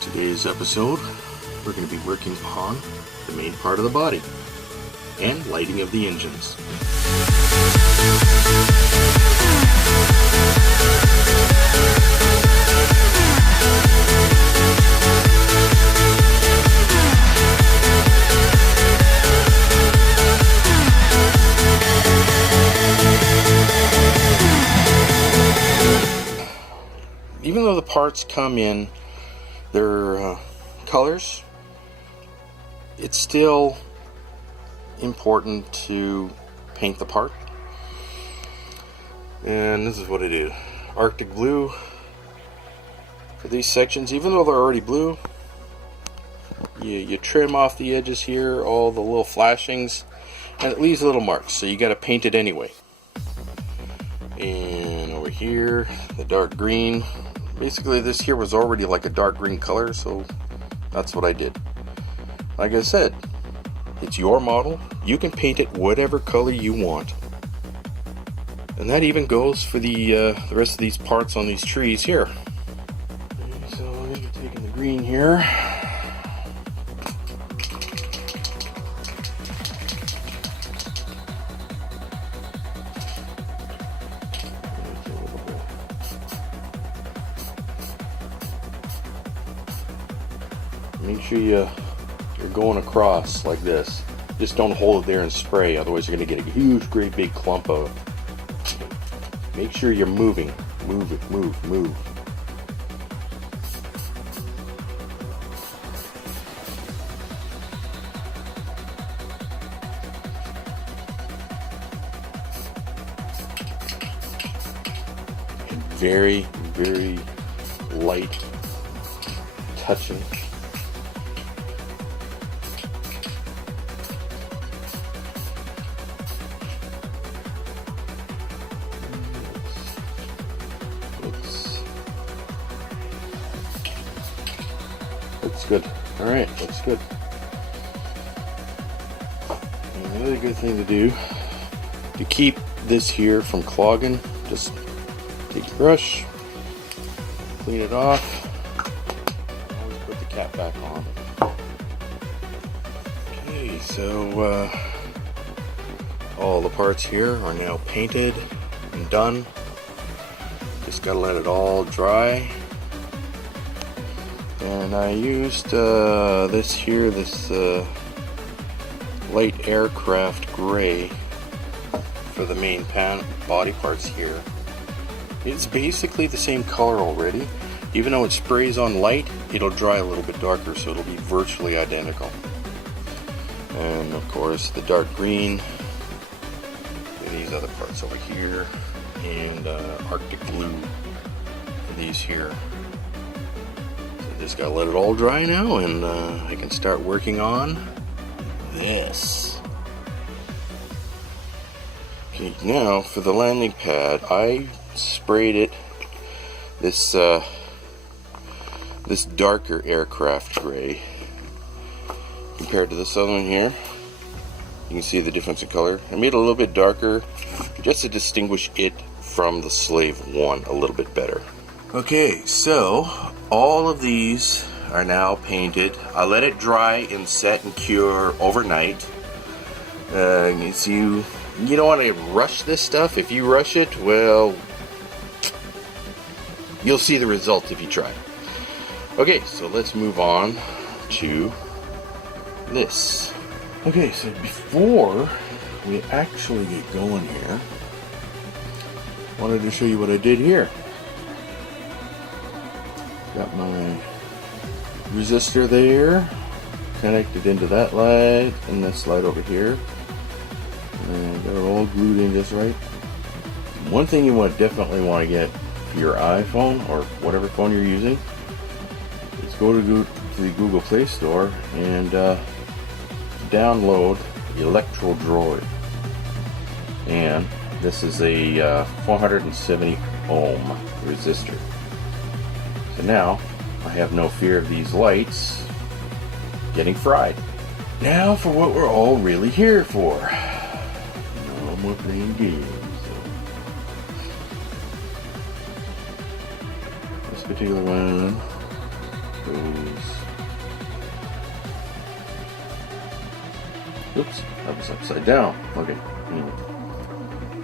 Today's episode, we're going to be working on the main part of the body and lighting of the engines. Even though the parts come in their colors, it's still important to paint the part. And this is what I did. Arctic blue for these sections. Even though they're already blue, you trim off the edges here, all the little flashings, and it leaves little marks, so you got to paint it anyway. And over here, the dark green. Basically, this here was already like a dark green color, so that's what I did. Like I said, it's your model. You can paint it whatever color you want. And that even goes for the rest of these parts on these trees here. Okay, so I'm going to be taking the green here. Make sure you're going across like this. Just don't hold it there and spray, otherwise you're going to get a huge, great big clump of it. Make sure you're moving. Move it, move. And very, very light touching. Looks good. Alright, looks good. And another good thing to do to keep this here from clogging, just take your brush, clean it off, always put the cap back on. Okay, so all the parts here are now painted and done. Just gotta let it all dry. And I used this light aircraft gray for the main body parts here. It's basically the same color already. Even though it sprays on light, it'll dry a little bit darker, so it'll be virtually identical. And of course the dark green, and these other parts over here, and Arctic blue for these here. Just gotta let it all dry now, and I can start working on this. Okay, now for the landing pad, I sprayed it this darker aircraft gray compared to this other one here. You can see the difference in color. I made it a little bit darker just to distinguish it from the Slave1 a little bit better. Okay, so all of these are now painted. I let it dry and set and cure overnight. You don't want to rush this stuff. If you rush it, well, you'll see the result if you try. Okay, so let's move on to this. Okay, so before we actually get going here, I wanted to show you what I did here. Got my resistor there, connected into that light and this light over here, and they're all glued in just right. One thing you definitely want to get for your iPhone or whatever phone you're using is go to the Google Play Store and download Electro Droid. And this is a 470 ohm resistor. So now I have no fear of these lights getting fried. Now for what we're all really here for. No more playing games. This particular one goes. Oops, that was upside down. Okay.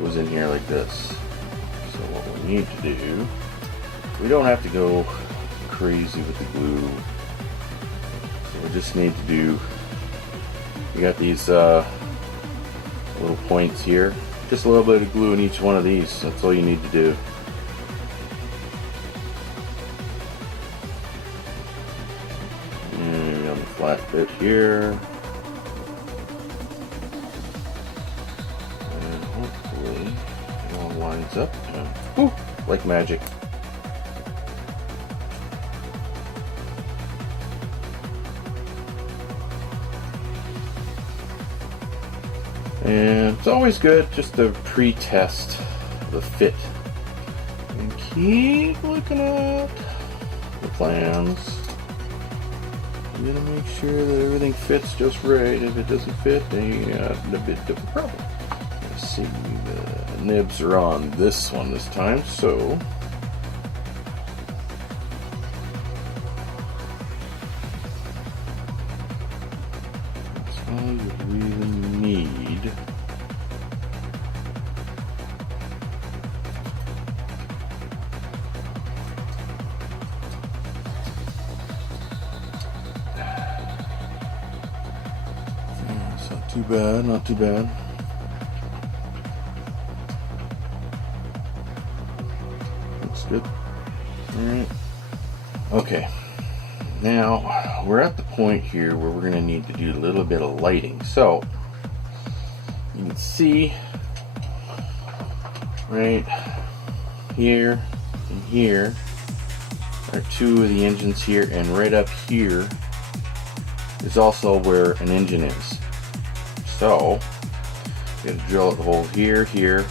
Goes in here like this. So what we need to do, we don't have to go crazy with the glue. So we just need to do, you got these little points here. Just a little bit of glue in each one of these. That's all you need to do. And on the flat bit here. And hopefully it all lines up. Whew, like magic. And it's always good just to pre-test the fit and keep looking at the plans. You gotta make sure that everything fits just right. If it doesn't fit, then you got a bit different problem. Let's see, the nibs are on this one this time, so that's all you really need. It's not too bad, not too bad. Looks good. Alright. Okay. Now, we're at the point here where we're going to need to do a little bit of lighting. So, you can see right here and here are two of the engines here, and right up here is also where an engine is. So, you got to drill a hole here, here,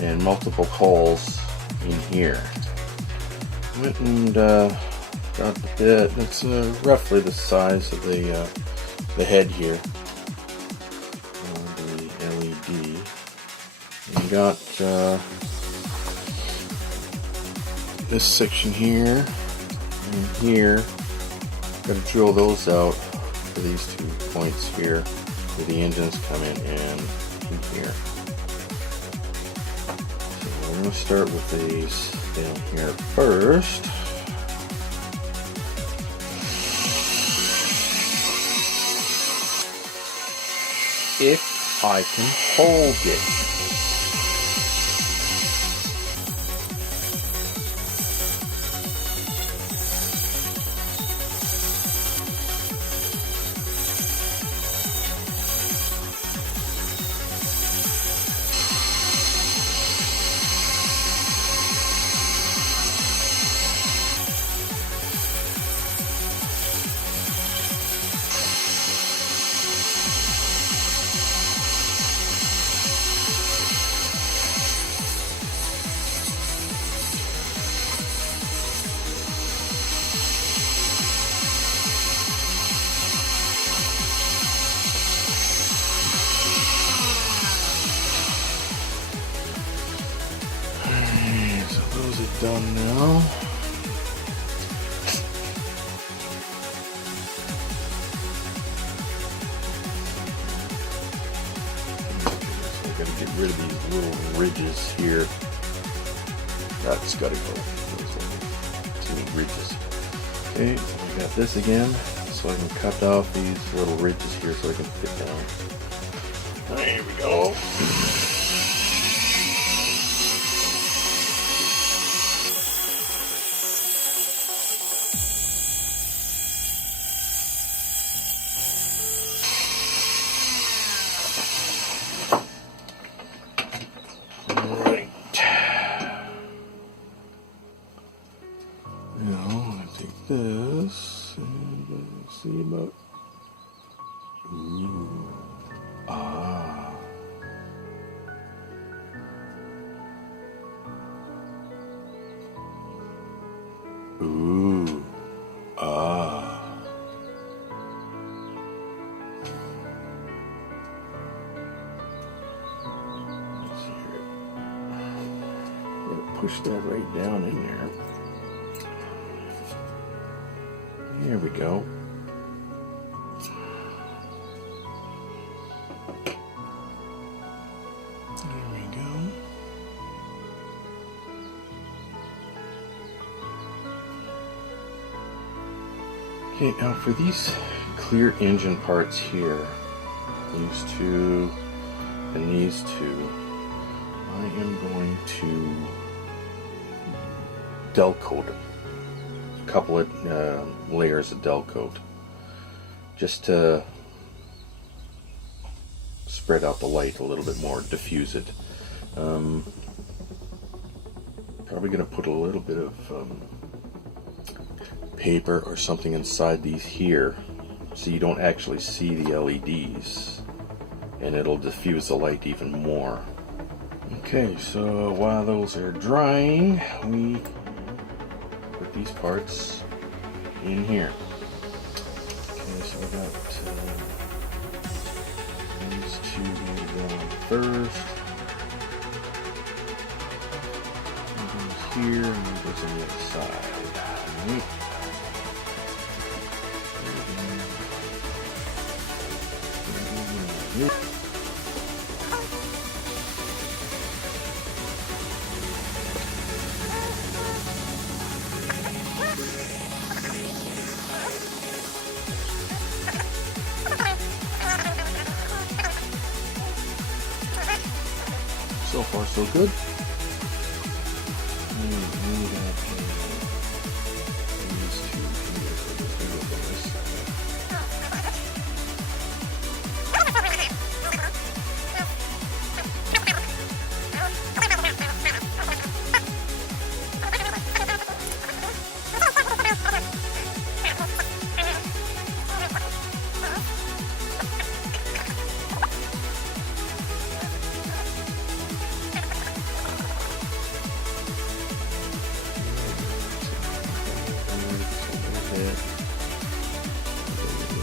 and multiple holes in here. Went and got the bit. It's roughly the size of the head here. The LED. And you got this section here and here. Got to drill those out for these 2 points here where the engines come in and in here. So we're going to start with these down here first. If I can hold it. Done now. So I gotta get rid of these little ridges here. That's gotta go. Too many ridges. Okay, so I got this again, so I can cut off these little ridges here so I can fit down. There we go. This and see about Let's hear it. Push that right down in there. There we go. There we go. Okay, now for these clear engine parts here, these two and these two, I am going to dull coat them. A couple of layers of dull coat, just to spread out the light a little bit more, diffuse it. Probably going to put a little bit of paper or something inside these here, so you don't actually see the LEDs, and it'll diffuse the light even more. Okay, so while those are drying, we put these parts in here. Okay, so we got these two going first. One goes here, and one goes on the other side. Right. So far, so good.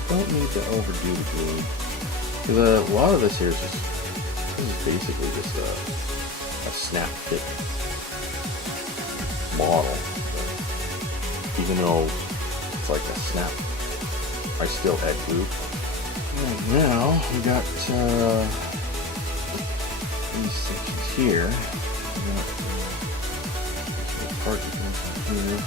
Don't need to overdo the glue, because a lot of this here is just, this is basically just a snap fit model. But even though it's like a snap, I still add glue. And now we got these sections here. We got this part that goes from here.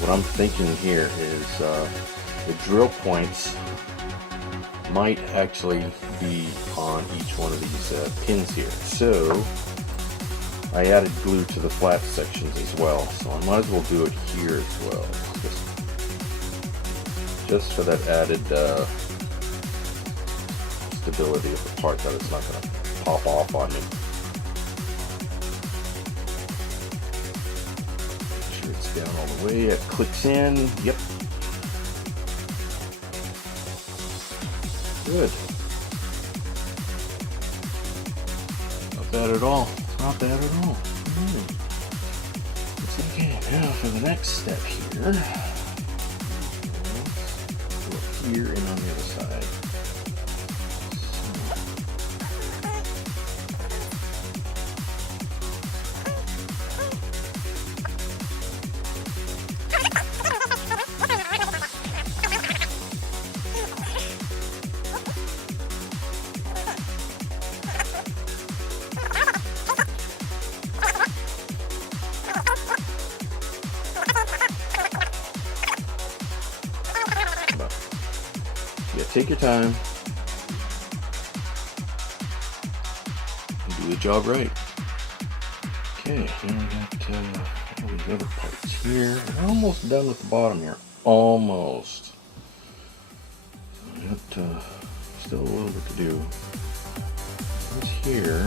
What I'm thinking here is the drill points might actually be on each one of these pins here. So I added glue to the flat sections as well, so I might as well do it here as well, just for that added stability of the part, that it's not going to pop off on me. Down all the way, it clicks in. Yep. Good. Not bad at all. Not bad at all. Okay, now for the next step here. Go up here and on the other side. Take your time and do the job right. Okay, now we got all these other parts here. We're almost done with the bottom here. Almost. We got still a little bit to do. This here.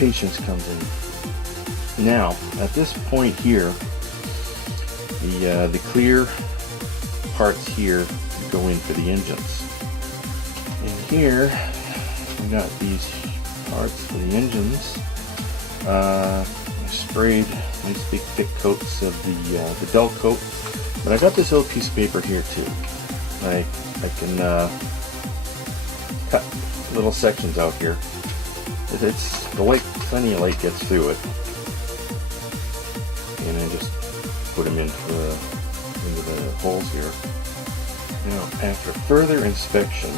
patience comes in. Now, at this point here, the clear parts here go in for the engines. And here, we got these parts for the engines. I sprayed nice big thick coats of the dull coat, but I got this little piece of paper here too. I can cut little sections out here. It's the light, plenty of light gets through it, and I just put them into the holes here. Now, after further inspection,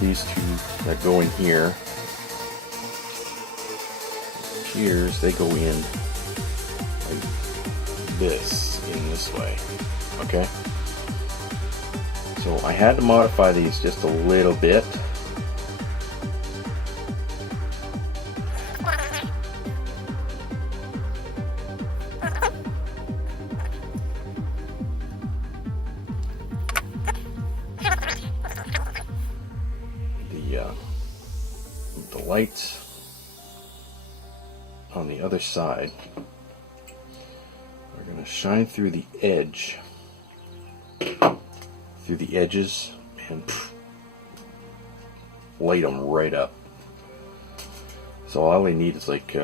these two that go in here, gears, they go in like this, in this way, okay? So I had to modify these just a little bit. The lights on the other side are going to shine through the edge, through the edges, and light them right up. So all I need is like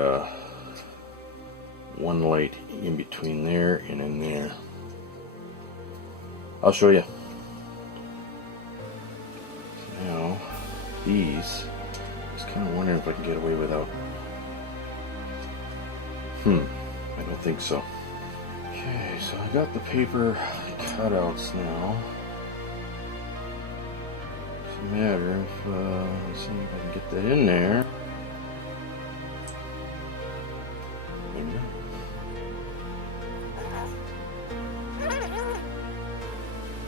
one light in between there and in there. I'll show you. Now, these, I was kind of wondering if I can get away without. I don't think so. Okay, so I got the paper cutouts now. Doesn't matter if, let's see if I can get that in there.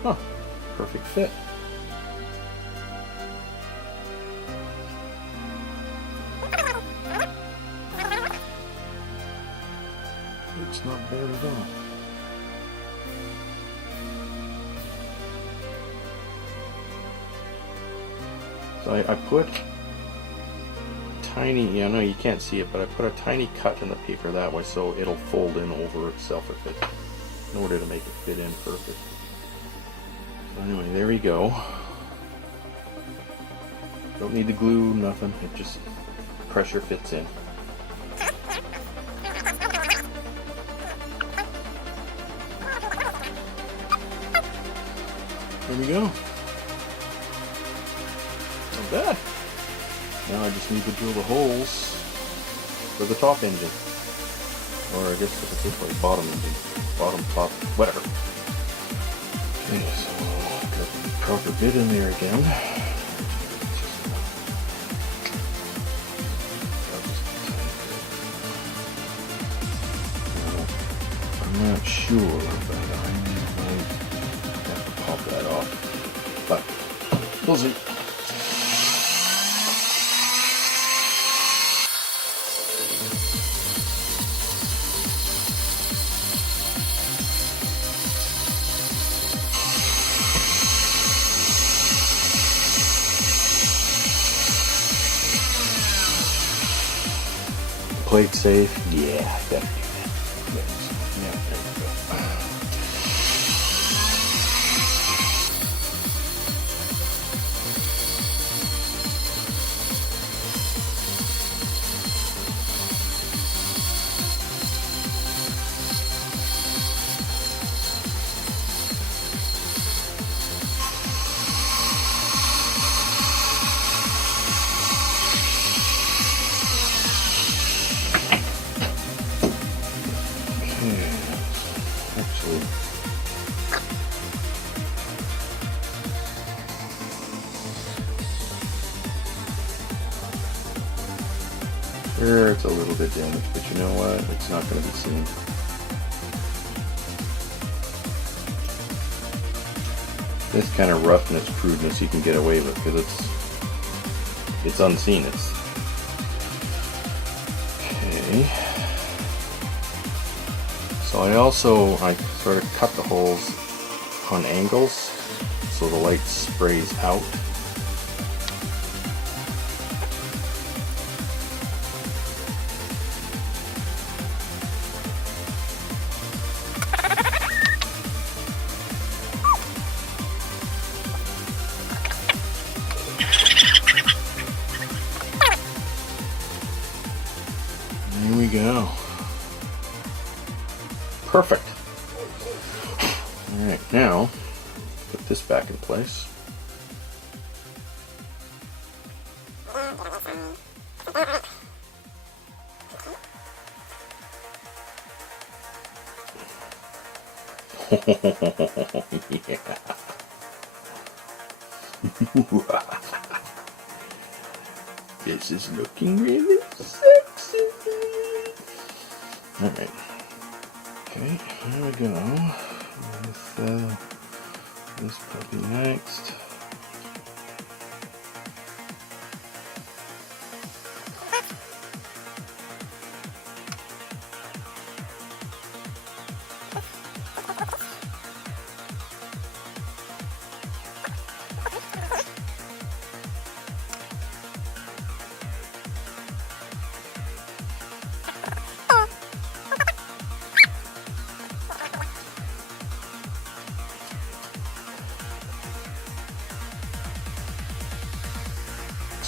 Huh, perfect fit. It's not bad at all. So I put a tiny, I know you can't see it, but I put a tiny cut in the paper that way so it'll fold in over itself if it, in order to make it fit in perfect. So anyway, there we go. Don't need the glue, nothing. It just pressure fits in. There we go. Not bad. Now I just need to drill the holes for the top engine. Or I guess if it's this way, bottom engine. Bottom, top, whatever. Okay, so got the proper bit in there again. I'm not sure, but I might have to pop that off. But we'll see. Plate safe? Yeah, definitely. Yeah, there we go. Sure, it's a little bit damaged, but you know what? It's not going to be seen. This kind of roughness, crudeness you can get away with because it's unseen. It's okay. So I sort of cut the holes on angles so the light sprays out. Perfect. Alright, now put this back in place. Yeah. This is looking really sexy. Alright. Okay, here we go. With this puppy next.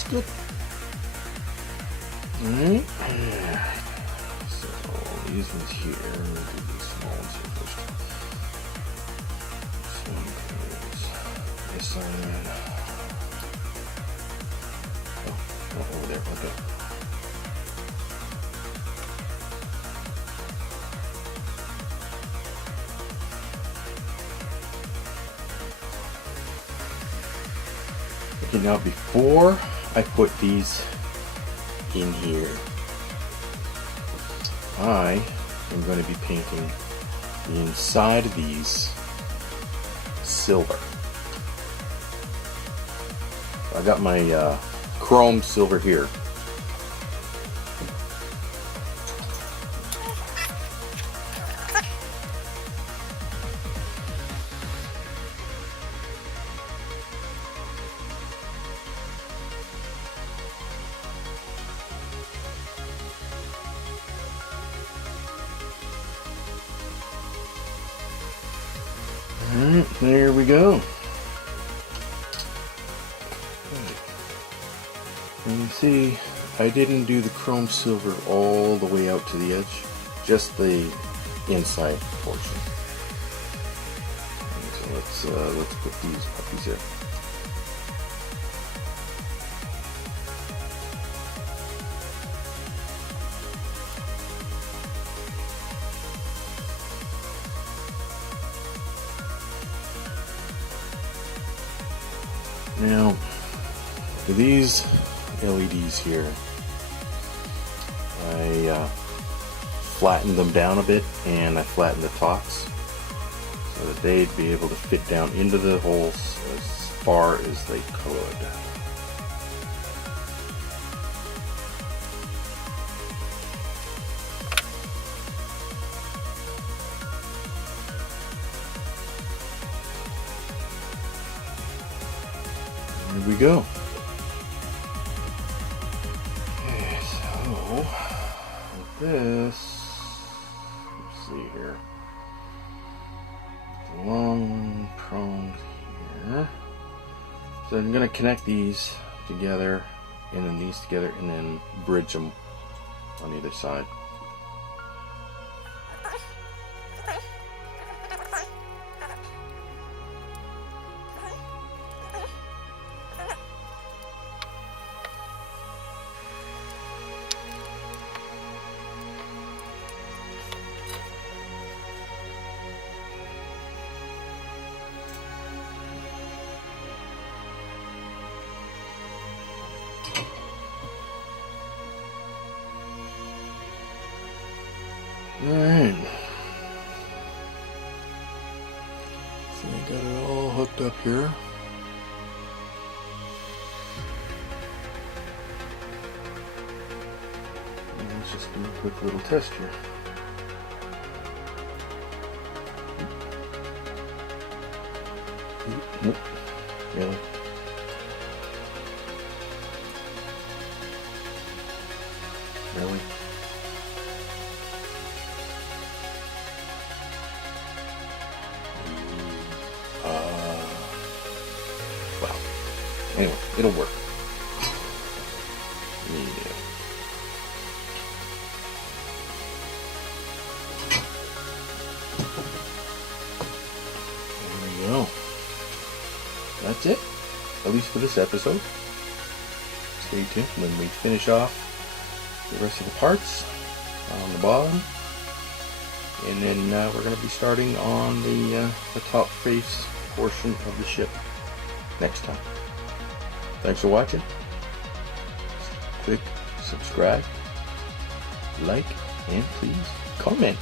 Good. Alright. So these ones here, we'll do these small ones here first. This one goes this side. Oh, over there, okay. Okay, now before I put these in here, I am going to be painting the inside of these silver. I got my chrome silver here. Alright, there we go. And you see, I didn't do the chrome silver all the way out to the edge, just the inside portion. And so let's put these puppies in. Now, for these LEDs here, I flattened them down a bit, and I flattened the tops so that they'd be able to fit down into the holes as far as they could. Here we go. Okay, so with this, let's see here. The long prongs here. So I'm going to connect these together, and then these together, and then bridge them on either side. Alright. So I got it all hooked up here. And let's just do a quick little test here. Nope. Really? Really? Well, anyway, it'll work. Yeah. that's it, at least for this episode. Stay tuned when we finish off the rest of the parts on the bottom, and then we're going to be starting on the top face portion of the ship next time. Thanks for watching. Click subscribe, like, and please comment.